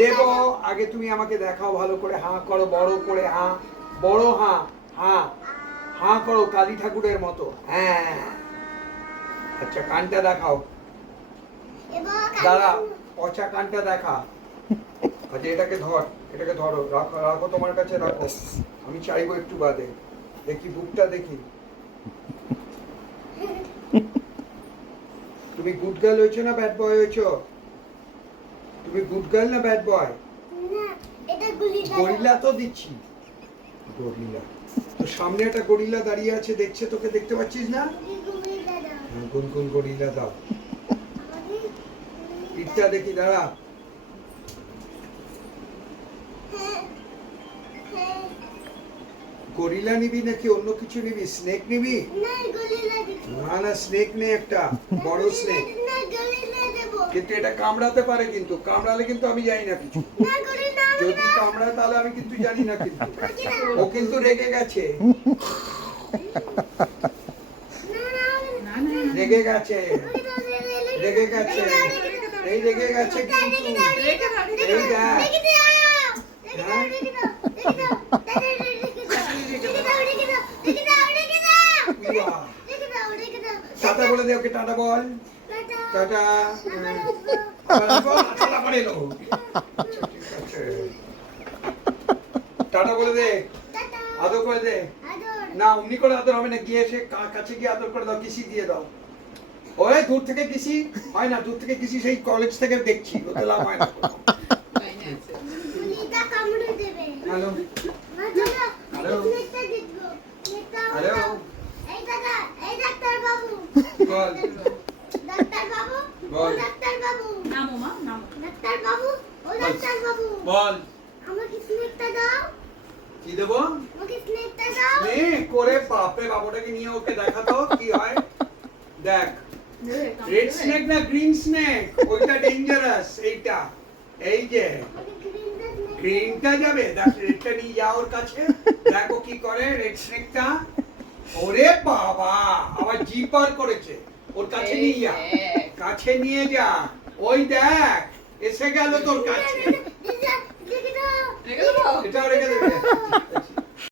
দেবো। আগে তুমি আমাকে দেখাও ভালো করে, হাঁ করো বড় করে, হাঁ বড়, হাঁ হাঁ হাঁ করো কালী ঠাকুরের মতো। হ্যাঁ, আচ্ছা কানটা দেখাও। দাঁড়া, পচা কানটা দেখা। আচ্ছা এটাকে ধর, এটাকে ধরো, রাখো রাখো তোমার কাছে রাখো। আমি চাইবো একটু বাদে, দেখি বুকটা দেখি। তুমি গুড গার্ল হয়েছো না ব্যাড বয় হয়েছো? তুমি গুড গার্ল না ব্যাড বয়? গরিলা তো দিচ্ছি, গরিলা তো সামনে একটা গরিলা দাঁড়িয়ে আছে, দেখছে তোকে, দেখতে পাচ্ছিস না? গুনগুন গরিলা দাও। পিঠটা দেখি, দাঁড়া। গরিলা নিবি নাকি অন্য কিছু নিবি? স্নেক নিবি? না না, স্নেক নে, একটা বড় স্নেক। কিন্তু এটা কামড়াতে পারে, কিন্তু কামড়ালে কিন্তু আমি জানি না কিছু। যদি কামড়ায় তাহলে আমি কিন্তু জানি না, কিন্তু ও কিন্তু রেগে গেছে, রেগে গেছে, রেগে গেছে, এই রেগে গেছে কিন্তু, এই টাটা বলে দে ওকে, টাটা বল, টাটা। টাটা বলে দে, আদর করে দে। না অমনি করে আদর হবে না, গিয়ে এসে কাছে গিয়ে আদর করে দাও, কিসি দিয়ে দাও। ওই দূর থেকে কিসি হয় না, দূর থেকে কিসি সেই কলেজ থেকে দেখছি, ওতে লাভ হয় না। হ্যালো হ্যালো হ্যালো, এই ডাক্তার বাবু, বল ডাক্তার বাবু, বল ডাক্তার বাবু, নামো মা, নামো। ডাক্তার বাবু, ও ডাক্তার বাবু, বল। আমাকে স্নেকটা দাও, কি দেবো? আমাকে স্নেকটা দাও। নে করে বাপরে, বাবুটাকে নিয়ে ওকে দেখাতো কি হয়। দেখ, রেড স্নেক না গ্রিন স্নেক, ওইটা ডেঞ্জারাস, এইটা এই যে গ্রিনটা যাবে, দেখ রেডটা নিয়ে যা ওর কাছে, দেখো কি করে রেড স্নেকটা। ওরে বাবা, আবার জিপার করেছে, ওর কাছে নিয়ে যা, কাছে নিয়ে যা, ওই দেখ এসে গেল তোর কাছে। রেখে দেবো? এটাও রেখে দেবে।